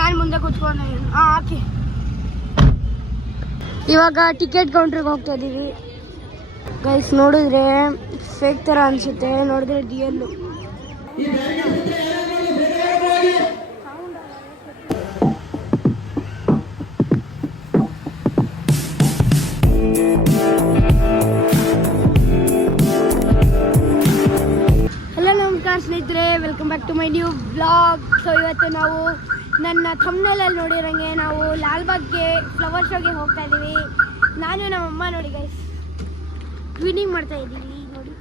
ನಾನು ಮುಂದೆ ಕೂತ್ಕೊಂಡು ಹಾಕಿ ಇವಾಗ ಟಿಕೆಟ್ ಕೌಂಟ್ರಿಗೆ ಹೋಗ್ತಾ ಇದೀವಿ ಗೈಸ್. ನೋಡಿದ್ರೆ ಫೇಕ್ ತರ ಅನ್ಸುತ್ತೆ, ನೋಡಿದ್ರೆ ರಿಯಲ್. ಹಲೋ ನಮಸ್ಕಾರ ಸ್ನೇಹಿತರೆ, welcome back to my new blog. So ಇವತ್ತು ನಾವು ನನ್ನ ಥಂಬ್ನೇಲಲ್ಲಿ ನೋಡಿರಂಗೆ ನಾವು ಲಾಲ್ಬಾಗ್ಗೆ ಫ್ಲವರ್ ಶೋಗೆ ಹೋಗ್ತಾ ಇದ್ದೀವಿ. ನಾನು ನಮ್ಮಮ್ಮ ನೋಡಿ ಗೈಸ್ ಟ್ವಿನಿಂಗ್ ಮಾಡ್ತಾ ಇದ್ದೀವಿ. ನೋಡಿ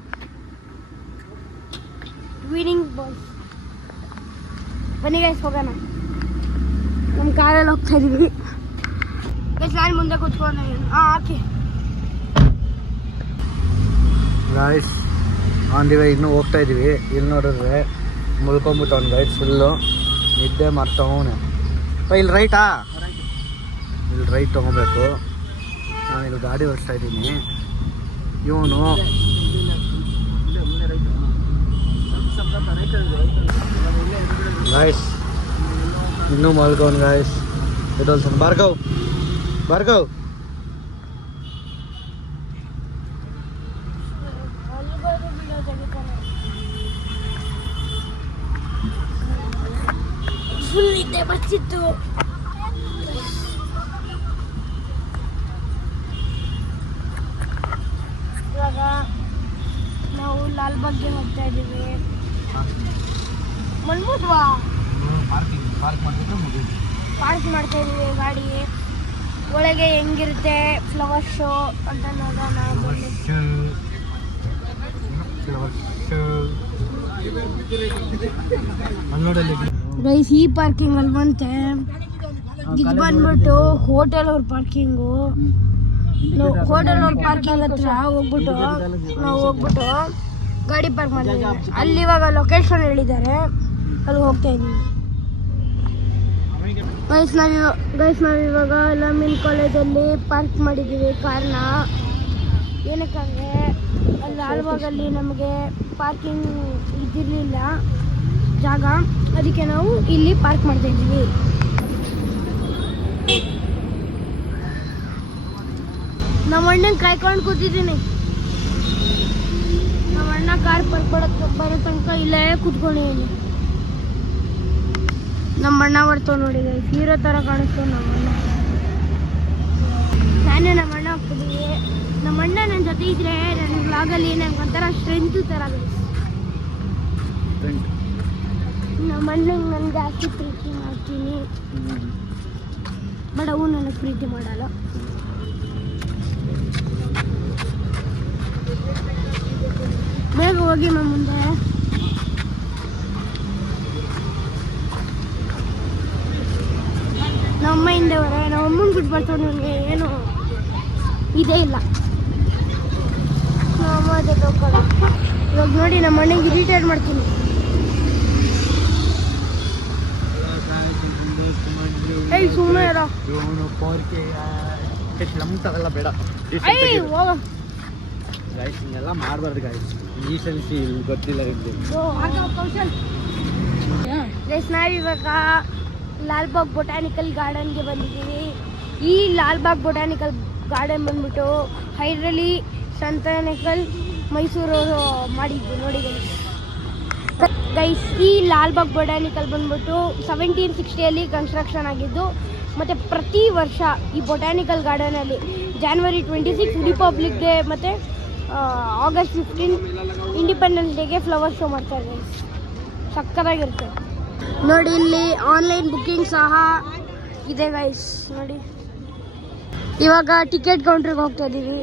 ಟ್ವಿನಿಂಗ್ ಬಾಯ್ಸ್. ಬನ್ನಿ ಗೈಸ್ ಹೋಗೋಣ. ನಮ್ಮ ಕಾರಲ್ಲಿ ಹೋಗ್ತಾ ಇದ್ದೀವಿ ಗೈಸ್. ನಾನು ಮುಂದೆ ಕೂತ್ಕೊಂಡು ಹಾಕಿ ಗಾಯ್ಸ್ ಆನ್ ದಿ ವೇ ಇನ್ನೂ ಹೋಗ್ತಾ ಇದ್ದೀವಿ. ಇಲ್ಲಿ ನೋಡಿದ್ರೆ ಮುಳ್ಕೊಂಬಿಟ್ಟವ್ನು ಗೈಸ್, ಫುಲ್ಲು ನಿದ್ದೆ ಮಾಡ್ತವನೆ. ಇಲ್ಲಿ ರೈಟಾ? ಇಲ್ಲಿ ರೈಟ್ ತೊಗೋಬೇಕು. ನಾನು ಇಲ್ಲಿ ಗಾಡಿ ಓಡಿಸ್ತಾ ಇದ್ದೀನಿ. ಇವನು ಗಾಯ್ಸ್ ಇನ್ನೂ ಮಲ್ಕೋನ್ ಗಾಯ್ಸ್. ಇದೊಂದು ಭಾರ್ಗವ್ ಭಾರ್ಗವ್ ಫುಲ್ ನಿದ್ದೆ ಬರ್ತಿತ್ತು. ಇವಾಗ ನಾವು ಲಾಲ್ಬಾಗ್ಗೆ ಹೋಗ್ತಾ ಇದ್ದೀವಿ. ಮಲ್ಬೋದ್ವಾ? ಪಾರ್ಕ್ ಮಾಡ್ತಾ ಇದ್ದೀವಿ ಗಾಡಿ ಒಳಗೆ. ಹೆಂಗಿರುತ್ತೆ ಫ್ಲವರ್ ಶೋ ಅಂತ ನೋಡೋಣ. ಗೈಸ್ ಈ ಪಾರ್ಕಿಂಗ್ ಅಲ್ಲಿ ಬಂತೆ. ಇದು ಬಂದ್ಬಿಟ್ಟು ಹೋಟೆಲ್ ಅವ್ರ ಪಾರ್ಕಿಂಗು. ನಾವು ಹೋಟೆಲ್ ಅವ್ರ ಪಾರ್ಕಿಂಗ್ ಹತ್ರ ಹೋಗ್ಬಿಟ್ಟು ಗಾಡಿ ಪಾರ್ಕ್ ಮಾಡಿದ್ದೀವಿ. ಅಲ್ಲಿ ಇವಾಗ ಲೊಕೇಶನ್ ಹೇಳಿದ್ದಾರೆ, ಅಲ್ಲಿ ಹೋಗ್ತಾ ಇದ್ದೀವಿ ಗೈಸ್. ನಾವಿವಾಗ ಲಮಿನ್ ಕಾಲೇಜಲ್ಲಿ ಪಾರ್ಕ್ ಮಾಡಿದ್ದೀವಿ ಕಾರ್ನ. ಏನಕ್ಕಂದರೆ ಅಲ್ಲಿ ಲಾಲ್ಬಾಗಲ್ಲಿ ನಮಗೆ ಪಾರ್ಕಿಂಗ್ ಇದಿರಲಿಲ್ಲ ಜಾಗ, ಅದಕ್ಕೆ ನಾವು ಇಲ್ಲಿ ಪಾರ್ಕ್ ಮಾಡ್ತಾ ಇದ್ದೀವಿ. ನಮ್ಮ ಅಣ್ಣನ ಕಾಯ್ಕೊಂಡು ಕೂತಿದ್ದೀನಿ. ನಮ್ಮ ಅಣ್ಣ ಕಾರ್ ಪಾರ್ಕ್ ಬರೋ ತನಕ ಇಲ್ಲೇ ಕೂತ್ಕೊಂಡಿದ್ದೀನಿ. ನಮ್ಮ ಅಣ್ಣ ಬರ್ತಾವ ನೋಡಿ, ಹೀರೋ ಥರ ಕಾಣಿಸ್ತಾವ ನಮ್ಮ ಅಣ್ಣ. ನಾನು ನಮ್ಮ ಅಣ್ಣ ಹೋಗ್ತಿದ್ದೀವಿ. ನಮ್ಮ ಅಣ್ಣ ನನ್ನ ಜೊತೆ ಇದ್ರೆ ನನ್ನ ವ್ಲಾಗಲ್ಲಿ ನನಗೆ ಒಂಥರ ಸ್ಟ್ರೆಂತ್ ಥರ ಬೇಕು. ನಮ್ಮ ಅಣ್ಣಂಗೆ ನಾನು ಜಾಸ್ತಿ ಪ್ರೀತಿ ಮಾಡ್ತೀನಿ, ಬಟ್ ಅವು ನನಗೆ ಪ್ರೀತಿ ಮಾಡಲ್ಲ. ಬೇಗ ಹೋಗಿ ನಮ್ಮ ಮುಂದೆ. ನಮ್ಮ ಹಿಂದೆ ನಮ್ಮ ಅಮ್ಮನ ಬಿಟ್ಟು ಬರ್ತಾವೆ. ನನಗೆ ಏನು ಇದೇ ಇಲ್ಲ. ನಮ್ಮ ಜೊತೆ ಹೋಗೋಣ. ಇವಾಗ ನೋಡಿ ನಮ್ಮ ಅಣ್ಣಗೆ ಇರಿಟೇಟ್ ಮಾಡ್ತೀನಿ. ಸುಮ್ಮನೆ ಇರೋ ಬೇಡ ಗೈಸ್, ಹಿಂಗೆಲ್ಲ ಮಾಡಬಾರ್ದು ಗೈಸ್. ಈ ಸೆನ್ಸಿ ಇಲ್ಲಿ ಗೊತ್ತಿಲ್ಲ ಗೈಸ್. ನಾವಿವಾಗ ಲಾಲ್ಬಾಗ್ ಬೊಟಾನಿಕಲ್ ಗಾರ್ಡನ್ಗೆ ಬಂದಿದ್ದೀವಿ. ಈ ಲಾಲ್ಬಾಗ್ ಬೊಟಾನಿಕಲ್ ಗಾರ್ಡನ್ ಬಂದ್ಬಿಟ್ಟು ಹೈದರಾಲಿ ಸಂತಾನಕಲ್ ಮೈಸೂರವರು ಮಾಡಿದ್ದು ನೋಡಿ ಗೈಸ್. ಈ ಲಾಲ್ಬಾಗ್ ಬೊಟಾನಿಕಲ್ ಬಂದ್ಬಿಟ್ಟು 1760 ಕನ್ಸ್ಟ್ರಕ್ಷನ್ ಆಗಿದ್ದು. ಮತ್ತು ಪ್ರತಿ ವರ್ಷ ಈ ಬೊಟಾನಿಕಲ್ ಗಾರ್ಡನಲ್ಲಿ January 26 ರಿಪಬ್ಲಿಕ್ ಡೇ ಮತ್ತು August 15 ಇಂಡಿಪೆಂಡೆನ್ಸ್ ಡೇಗೆ ಫ್ಲವರ್ ಶೋ ಮಾಡ್ತಾರೆ ಗೈಸ್. ಸಕ್ಕತ್ತಾಗಿರುತ್ತೆ ನೋಡಿ. ಇಲ್ಲಿ ಆನ್ಲೈನ್ ಬುಕ್ಕಿಂಗ್ ಸಹ ಇದೆ ಗೈಸ್. ನೋಡಿ ಇವಾಗ ಟಿಕೆಟ್ ಕೌಂಟ್ರಿಗೆ ಹೋಗ್ತಾ ಇದ್ದೀವಿ.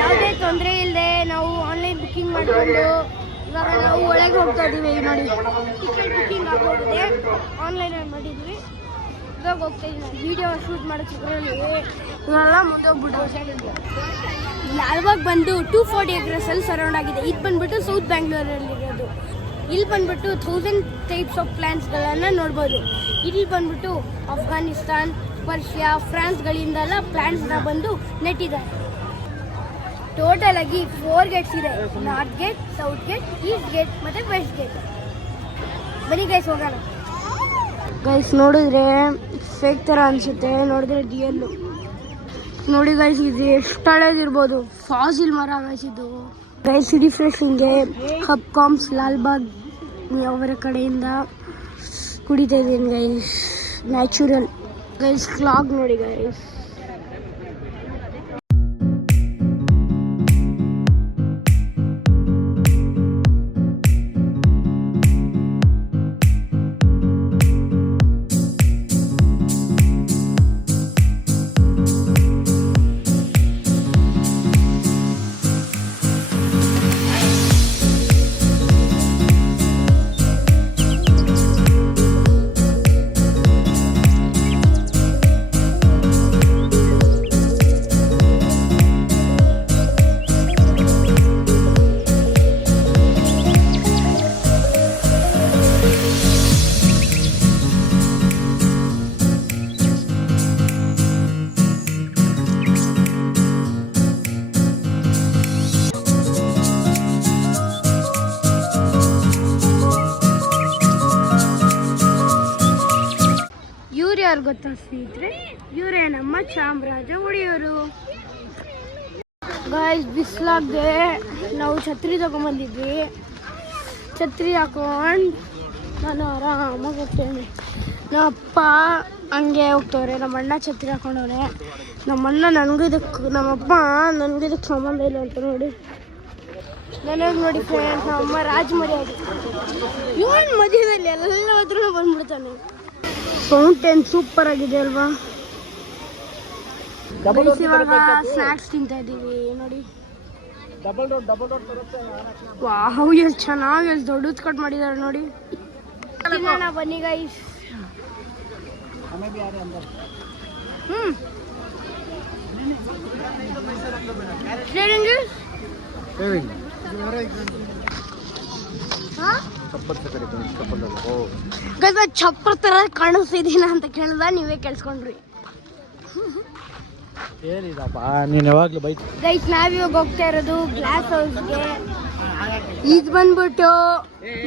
ಯಾವುದೇ ತೊಂದರೆ ಇಲ್ಲದೆ ನಾವು ಆನ್ಲೈನ್ ಬುಕ್ಕಿಂಗ್ ಮಾಡಿಕೊಂಡು ಇವಾಗ ನಾವು ಒಳಗೆ ಹೋಗ್ತಾ ಇದ್ದೀವಿ. ನೋಡಿ ಟಿಕೆಟ್ ಬುಕ್ಕಿಂಗ್ ಆಗೋಗಿದೆ, ಆನ್ಲೈನಲ್ಲಿ ಮಾಡಿದ್ವಿ. ಇವಾಗ ಹೋಗ್ತಾ ಇದ್ದೀವಿ. ವಿಡಿಯೋ ಶೂಟ್ ಮಾಡೋದ್ರಲ್ಲಿ ಇವೆಲ್ಲ ಮುಂದೆ ಹೋಗ್ಬಿಟ್ಟು ಲಾಲ್ಬಾಗ್ ಬಂದು 240 ಎಕರೆಸಲ್ಲಿ ಸರೌಂಡ್ ಆಗಿದೆ. ಇದು ಬಂದ್ಬಿಟ್ಟು ಸೌತ್ ಬ್ಯಾಂಗ್ಳೂರಲ್ಲಿರೋದು. ಇಲ್ಲಿ ಬಂದ್ಬಿಟ್ಟು 1000 ಟೈಪ್ಸ್ ಆಫ್ ಪ್ಲಾಂಟ್ಸ್ಗಳನ್ನು ನೋಡ್ಬೋದು. ಇಲ್ಲಿ ಬಂದ್ಬಿಟ್ಟು ಅಫ್ಘಾನಿಸ್ತಾನ್, ಪರ್ಷಿಯಾ, ಫ್ರಾನ್ಸ್ಗಳಿಂದೆಲ್ಲ ಪ್ಲಾಂಟ್ಸ್ನ ಬಂದು ನೆಟ್ಟಿದ್ದಾರೆ. ಟೋಟಲ್ ಆಗಿ 4 ಗೇಟ್ಸ್ ಇದೆ. North gate, south gate, East gate ಮತ್ತು ವೆಸ್ಟ್ ಗೇಟ್. ಬನ್ನಿ ಗೈಸ್ ಹೋಗೋಣ. ಗೈಸ್ ನೋಡಿದ್ರೆ ಫೇಕ್ ಥರ ಅನಿಸುತ್ತೆ, ನೋಡಿದ್ರೆ ರಿಯಲ್ಲು. ನೋಡಿ ಗೈಸ್ ಇದು ಎಷ್ಟು ಹಳೇದಿರ್ಬೋದು, ಫಾಸಿಲ್ ಮರ ಗೈಸ್ ಇದು. ಗೈಸ್ ರಿಫ್ರೆಶಿಂಗ್ಗೆ ಹಬ್ ಕಾಮ್ಸ್ ಲಾಲ್ಬಾಗ್ ಅವರ ಕಡೆಯಿಂದ ಕುಡಿತಾ ಇದ್ದೀನಿ ಗೈಸ್, ನ್ಯಾಚುರಲ್ ಗೈಸ್. ಕ್ಲಾಗ್ ನೋಡಿ ಗೈಸ್. ಯಾರು ಗೊತ್ತಾ ಸ್ನೇಹಿತರೆ, ಇವರೇ ನಮ್ಮ ಚಾಮರಾಜ ಒಡೆಯವರು. ಗಾಯ್ಸ್ ಬಿಸಿಲಾಗೆ ನಾವು ಛತ್ರಿ ತಗೊಂಡ್ಬಂದಿದ್ವಿ. ಛತ್ರಿ ಹಾಕೊಂಡು ನಾನು ಆರಾಮಾಗಿ ಹೋಗ್ತೇನೆ. ನಮ್ಮ ಅಪ್ಪ ಹಂಗೆ ಹೋಗ್ತವ್ರೆ, ನಮ್ಮ ಅಣ್ಣ ಛತ್ರಿ ಹಾಕೊಂಡವ್ರೆ. ನಮ್ಮಪ್ಪ ನನಗಿದಕ್ಕೆ ಸಂಬಂಧ ಇಲ್ಲ ಅಂತ ನೋಡಿ. ನನಗೆ ನೋಡಿ ಫ್ರೆಂಡ್ಸ್, ನಮ್ಮಮ್ಮ ರಾಜಮರ್ಯಾದೆ. ಇವನ್ ಮಧ್ಯದಲ್ಲಿ ಎಲ್ಲ ಹೋದ್ರೂ ಬಂದ್ಬಿಡ್ತಾನೆ. ಫೌಂಟೇನ್ ಸೂಪರ್ ಆಗಿದೆ ಅಲ್ವಾ. ಇವಾಗ ಸ್ನಾಕ್ಸ್ ತಿಂತಾ ಇದ್ದೀವಿ ನೋಡಿ. ವಾವ್ ಎಷ್ಟು ಚೆನ್ನಾಗಿ, ಎಷ್ಟು ದೊಡ್ಡದು ಕಟ್ ಮಾಡಿದ್ದಾರೆ ನೋಡಿ. ತಿನ್ನೋಣ ಬನ್ನಿ ಗೈಸ್. ಚಪ್ಪರ್ ತರ ಕಾಣಿಸ್ತಿದ್ದೀನ ಅಂತ ಕೇಳ್ದ, ನೀವೇ ಕೇಳಿಸ್ಕೊಂಡ್ರಿ. ಗೈಸ್ ನಾವಿವಾಗ ಹೋಗ್ತಾ ಇರೋದು ಗ್ಲಾಸ್ ಹೌಸ್ಗೆ. ಇದು ಬಂದ್ಬಿಟ್ಟು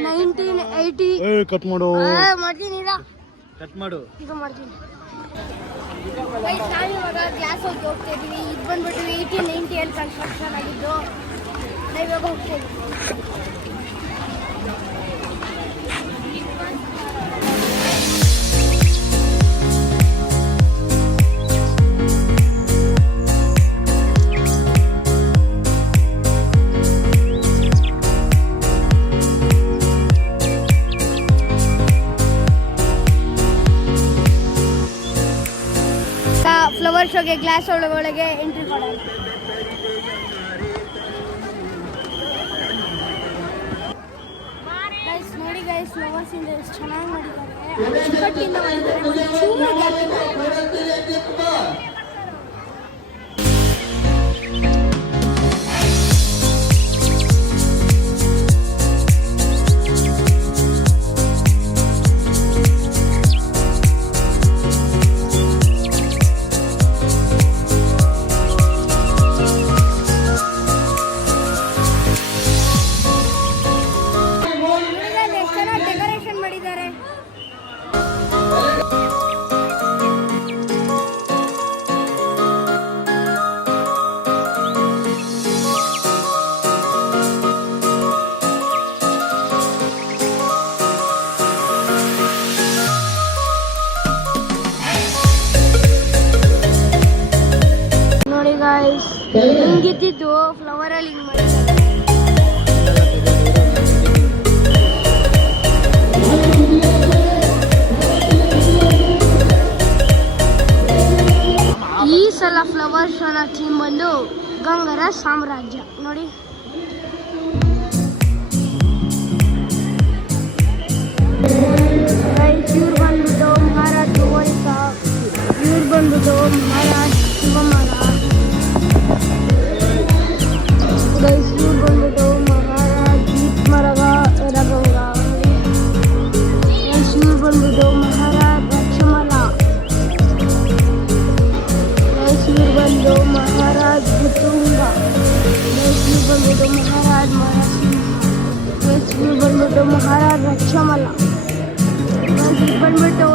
1980. ಕಟ್ ಮಾಡು ಮಾಡ್ತೀನಿ ಈಗ ಮಾಡ್ತೀನಿ. ಗೈಸ್ ನಾವಿವಾಗ ಗ್ಲಾಸ್ ಹೌಸ್ಗೆ ಹೋಗ್ತಾ ಇದೀವಿ. ಇದು ಬಂದ್ಬಿಟ್ಟು 1890 ಕನ್ಸ್ಟ್ರಕ್ಷನ್ ಆಗಿದ್ದು. ನಾವಿವಾಗ ಹೋಗ್ತಾ ಇದೀವಿ. ಫ್ಲವರ್ ಶೋಗೆ ಗ್ಲಾಸ್ ಒಳಗೆ ಎಂಟ್ರಿ ಕೊಡೋಣ. ಗೈಸ್ ನೋಡಿ ಗೈಸ್, ಫ್ಲವರ್ಸ್ ಇಂದ ಎಷ್ಟು ಚೆನ್ನಾಗಿ ಮಾಡಿದ್ದಾರೆ. ಚಿಕ್ಕಟ್ಟಿಂದ ಹಿಂಗಿದ್ದು ಫ್ಲವರ್ ಅಲ್ಲಿ ಹಿಂಗ್ ಮಾಡಿದ್ದಾರೆ. ಈ ಸಲ ಫ್ಲವರ್ ಶೋನ ಥೀಮ್ ಬಂದು ಗಂಗರ ಸಾಮ್ರಾಜ್ಯ ನೋಡಿ. ಇವ್ರು ಬಂದ್ಬಿಟ್ಟು ಮಹಾರಾಜ್ ಗೋರಿಕಾ, ಇವ್ರು ಬಂದ್ಬಿಟ್ಟು ಮಹಾರಾಜ್ ಶಿವಮರ. ಇವ್ರು ಬಂದ್ಬಿಟ್ಟು ಮಹಾರಾಜ್ ಮರಗ ರಗಂಗ. ಇವ್ರು ಬಂದ್ಬಿಟ್ಟು ಮಹಾರಾಜ್ ಲಕ್ಷ್ಮಲ. ಇವ್ರು ಬಂದು ಮಹಾರಾಜ್ ಗುತುಂಗ. ಇವ್ರು ಬಂದ್ಬಿಟ್ಟು ಮಹಾರಾಜ್ ಮರಸಿಂಹ. ಇವ್ರು ಬಂದ್ಬಿಟ್ಟು ಮಹಾರಾಜ್ ಲಕ್ಷ್ಮಲ. ಬಂದ್ಬಿಟ್ಟು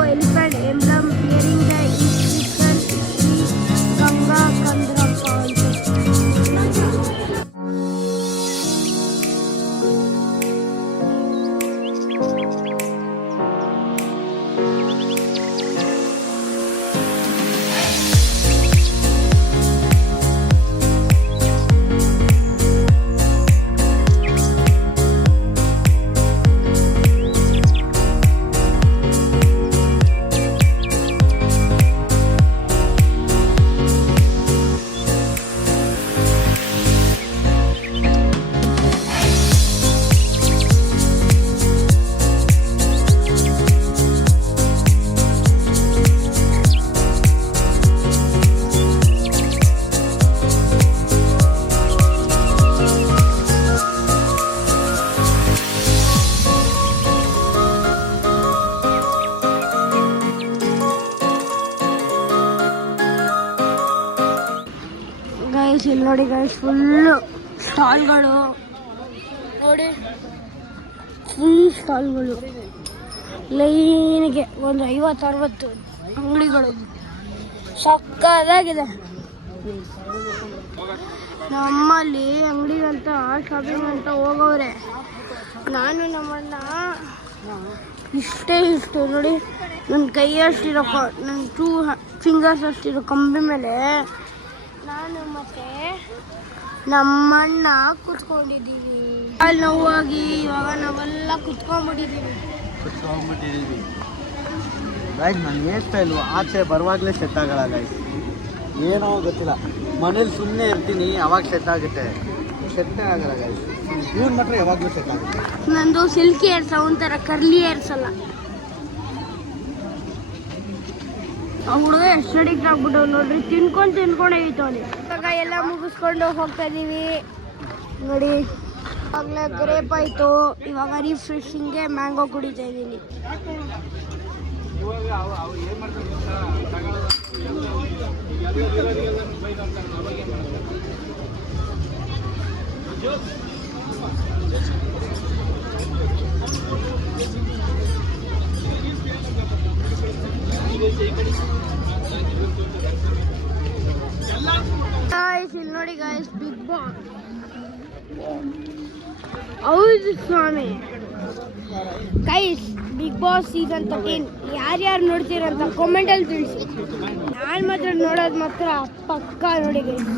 ಗೈಸ್ ಇಲ್ಲಿ ನೋಡಿ ಗೈಸ್ ಫುಲ್ಲು ಸ್ಟಾಲ್ಗಳು ನೋಡಿ, ಫುಲ್ ಸ್ಟಾಲ್ಗಳು ಲೈನಿಗೆ ಒಂದು 50-60 ಅಂಗಡಿಗಳು ಸಕ್ಕದಾಗಿದೆ. ನಮ್ಮಲ್ಲಿ ಅಂಗಡಿಗಂತ ಶಾಪಿಂಗ್ ಅಂತ ಹೋಗೋರೆ. ನಾನು ನಮ್ಮನ್ನ ಇಷ್ಟು ನೋಡಿ, ನನ್ನ ಕೈಯಷ್ಟಿರೋ ನನ್ನ 2 ಫಿಂಗರ್ಸ್ ಅಷ್ಟಿರೋ ಕಂಬಿ ಮೇಲೆ ನಾನು ಮತ್ತೆ ನಮ್ಮಣ್ಣ ಕುತ್ಕೊಂಡಿದ್ದೀವಿ. ಅಲ್ಲಿ ನೋವಾಗಿ ಇವಾಗ ನಾವೆಲ್ಲ ಕುತ್ಕೊಂಡ್ಬಿಟ್ಟಿದ್ದೀವಿ. ಗೈಸ್ ನನ್ನ ಹೇರ್ ಸ್ಟೈಲು ಆಚೆ ಬರುವಾಗಲೇ ಸೆಟ್ ಆಗಲ್ಲ ಗೈಸ್, ಏನೋ ಗೊತ್ತಿಲ್ಲ. ಮನೇಲಿ ಸುಮ್ಮನೆ ಇರ್ತೀನಿ ಅವಾಗ ಸೆಟ್ ಆಗುತ್ತೆ, ಸೆಟ್ಟೇ ಆಗಲ್ಲ ಗೈಸ್. ಇವ್ರು ಮಾತ್ರ ಯಾವಾಗಲೂ ಸೆಟ್ ಆಗುತ್ತೆ. ನಂದು ಸಿಲ್ಕಿ ಹೇರ್ಸ್, ಒಂಥರ ಕರ್ಲಿ ಹೇರ್ಸ್ ಅಲ್ಲ. ಆ ಹುಡುಗ ಎಷ್ಟು ಅಡಿಕ್ಟ್ ಆಗ್ಬಿಟ್ಟು ನೋಡ್ರಿ, ತಿನ್ಕೊಂಡು ಐತವನಿ. ಇವಾಗ ಎಲ್ಲ ಮುಗಿಸ್ಕೊಂಡು ಹೋಗ್ತಾ ಇದೀವಿ ನೋಡಿ. ಇವಾಗಲೇ ಗ್ರೇಪ್ ಆಯಿತು, ಇವಾಗ ರಿಫ್ರೆಶಿಂಗ್ಗೆ ಮ್ಯಾಂಗೋ ಕುಡಿತಾ ಇದ್ದೀನಿ. ಇಲ್ಲಿ ನೋಡಿ ಗಾಯ್ಸ್, ಬಿಗ್ ಬಾಸ್. ಹೌದು ಸ್ವಾಮಿ ಗೈಸ್, ಬಿಗ್ ಬಾಸ್ ಸೀಸನ್ 13 ಯಾರ್ಯಾರು ನೋಡ್ತೀರಂತ ಕಾಮೆಂಟಲ್ಲಿ ತಿಳಿಸಿ. ನಾನು ಮಾತ್ರ ನೋಡೋದು ಮಾತ್ರ ಪಕ್ಕ ನೋಡಿ ಗೈಸ್,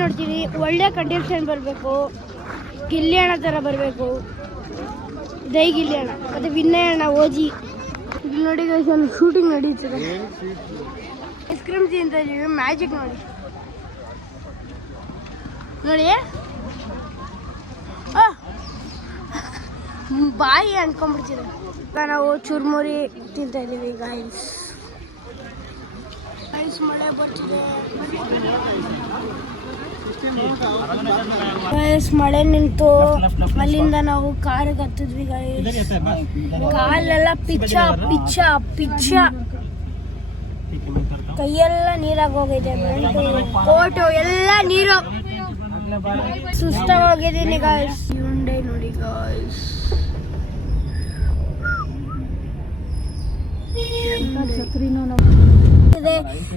ನೋಡ್ತೀನಿ. ಒಳ್ಳೆ ಕಂಡೀಷನ್ ಬರಬೇಕು, ಗಿಲ್ಲಿಯಣ್ಣ ಥರ ಬರಬೇಕು, ದೈ ಗಿಲ್ಲಿಯಣ್ಣ ಮತ್ತು ವಿನಯಣ್ಣ ಓಜಿ. ಇಲ್ಲಿ ನೋಡಿ ಗೈಸ್, ಒಂದು ಶೂಟಿಂಗ್ ನಡೀತದೆ. ಐಸ್ ಕ್ರೀಮ್ ತಿಂತ ಇದೀವಿ, ಮ್ಯಾಜಿಕ್ ನೋಡಿ ಬಾಯಿ ಅನ್ಕೊಂಡ್ಬಿಡ್ತಿದೆ. ನಾವು ಚುರ್ಮುರಿ ತಿಂತ ಇದೀವಿ ಗೈಸ್. ಮಳೆ ಬರ್ತಿದೆ ಗೈಸ್, ಮಳೆ ನಿಂತು ಅಲ್ಲಿಂದ ನಾವು ಕಾರಿಗೆ ಹತ್ತಿದ್ವಿ ಗೈಸ್. ಕಾಲೆಲ್ಲ ಪಿಚ್ಚ ಕೈಯೆಲ್ಲ ನೀರಾಗಿ ಹೋಗಿದೆ, ಕೋಟು ಎಲ್ಲ ನೀರು. ಸುಸ್ತಾಗಿದ್ದೀನಿ ಗಾಯ್ಸ್. ಹ್ಯುಂಡೈ ನೋಡಿ ಗಾಯ್ಸ್,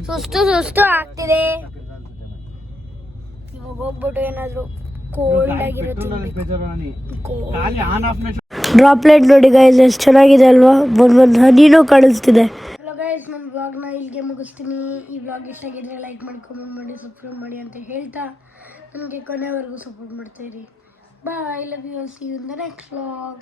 ಸುಸ್ತು ಆಗ್ತಿದೆ. ಇವಾಗ ಹೋಗ್ಬಿಟ್ಟು ಏನಾದ್ರು ಕೋಲ್ಡ್ ಆಗಿರುತ್ತೆ. ಡ್ರಾಪ್ಲೆಟ್ ನೋಡಿ ಗೈಸ್, ಎಷ್ಟು ಚೆನ್ನಾಗಿದೆ ಅಲ್ವಾ, ಒಂದು ಹನಿನೂ ಕಾಣಿಸ್ತಿದೆ. ಹಲೋ ಗೈಸ್, ನನ್ನ ಬ್ಲಾಗ್ನ ಇಲ್ಲಿಗೆ ಮುಗಿಸ್ತೀನಿ. ಈ ಬ್ಲಾಗ್ ಇಷ್ಟ ಆಗಿದ್ರೆ ಲೈಕ್ ಮಾಡಿ, ಕಾಮೆಂಟ್ ಮಾಡಿ, ಸಬ್ಸ್ಕ್ರೈಬ್ ಮಾಡಿ ಅಂತ ಹೇಳ್ತಾ ನನಗೆ ಕೊನೆವರೆಗೂ ಸಪೋರ್ಟ್ ಮಾಡ್ತಾಯಿರಿ. Bye, love you, see you in the next vlog.